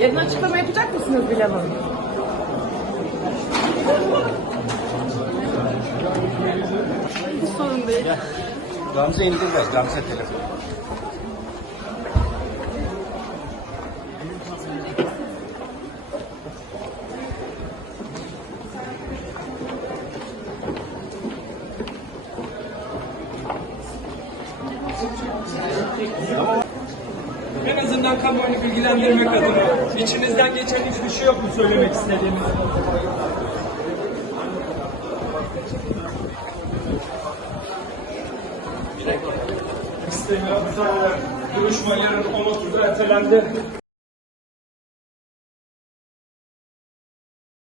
Yarın açıklama yapacak mısınız Bilal Hanım? Hiç sorun değil. Gamze indir biraz. Gamze telefon. En azından kamuoyunu bilgilendirmek adına içinizden geçen hiçbir şey yok mu söylemek istediğiniz? İstemiyorum. Duruşma yarın 10.30'da ertelendi.